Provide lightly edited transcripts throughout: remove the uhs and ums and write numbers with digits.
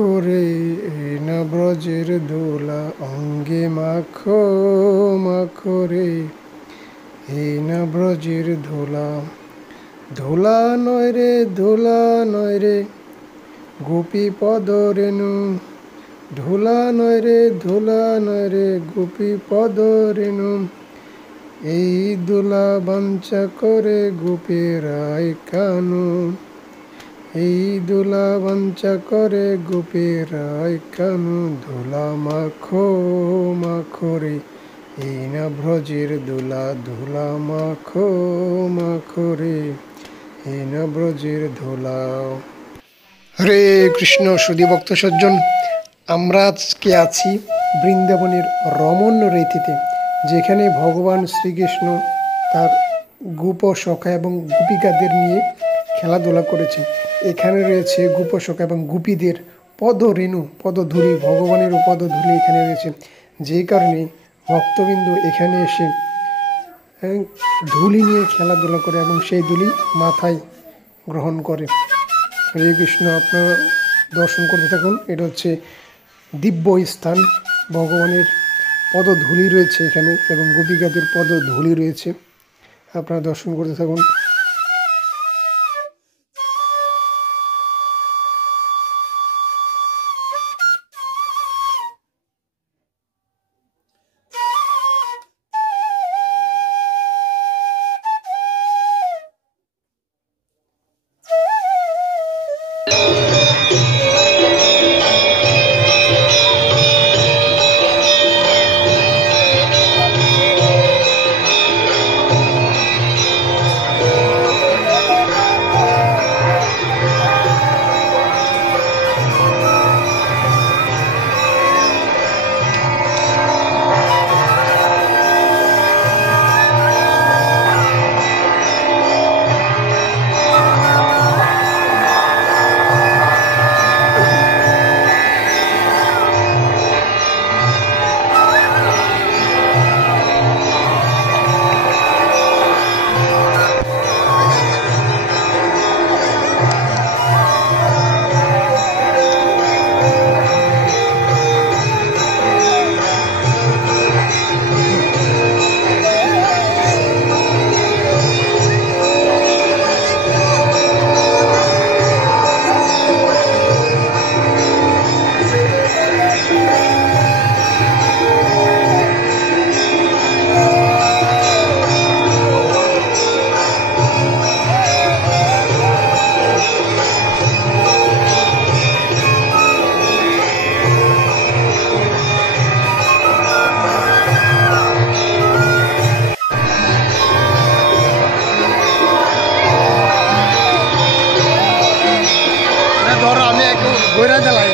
মাখো রে এই না ব্রজের দোলা অঙ্গে মাখো মাখো রে এই না ব্রজের ধোলা ধোলা নয় রে ধোলা নয় রে গোপী পদ রেণু ধোলা নয় রে ধোলা নয় রে গোপী পদ রেণু এই দোলা বাঞ্ছা করে গোপীরাই কানু এই দোলা বাঞ্ছা করে গোপীরাই কানু ধোলা মাখো মাখো রে এই না ব্রজের দোলা ধোলা মাখো মাখো রে এই না ব্রজের ধোলা। হরে কৃষ্ণ সুধী ভক্ত সজ্জন, আমরা আজকে আছি বৃন্দাবনের রমণ রীতিতে, যেখানে ভগবান শ্রীকৃষ্ণ তার গোপ সখা এবং গোপিকাদের নিয়ে খেলাধুলা করেছে। এখানে রয়েছে গোপ সখা এবং গোপীদের পদরেণু পদধূলি, ভগবানেরও পদধূলি এখানে রয়েছে, যেই কারণে ভক্তবিন্দু এখানে এসে ধুলি নিয়ে খেলাধুলা করে এবং সেই ধুলি মাথায় গ্রহণ করে। হরে কৃষ্ণ, আপনারা দর্শন করতে থাকুন। এটা হচ্ছে দিব্য স্থান, ভগবানের পদধূলি রয়েছে এখানে এবং গোপিকাদের পদধূলি রয়েছে, আপনারা দর্শন করতে থাকুন। ধরো আমি একটু বইরা জ্বালাই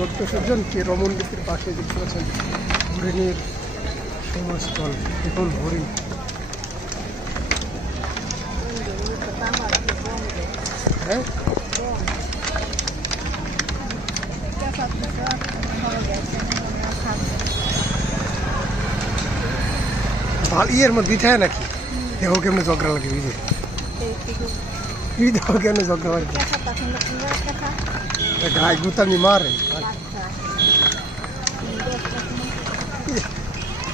ভক্ত সজ্জনকে রমণ গীতির পাশে দেখতে পাচ্ছেন হরিণের সমাজস্থল। এখন হরিণ ইয়ের মধ্যে দিতে হয় নাকি? দেখো কেমন ঝগড়া লাগে, দেখো কেমন ঝগড়া লাগে, গায়ে গুতামি মারে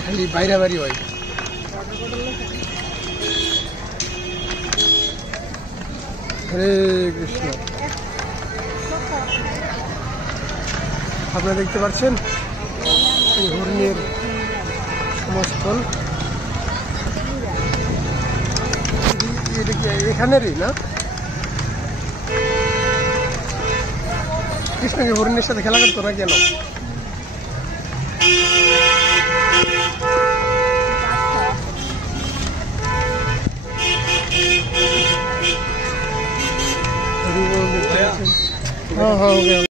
খালি বাইরে বাড়ি হয়। হরে কৃষ্ণ, আপনারা দেখতে পাচ্ছেন এই হরিণের সমাজস্থল। এটা কি এখানেরই না? কৃষ্ণ কি হরিণের সাথে খেলা করতো না কেন? हाँ हाँ हो गया।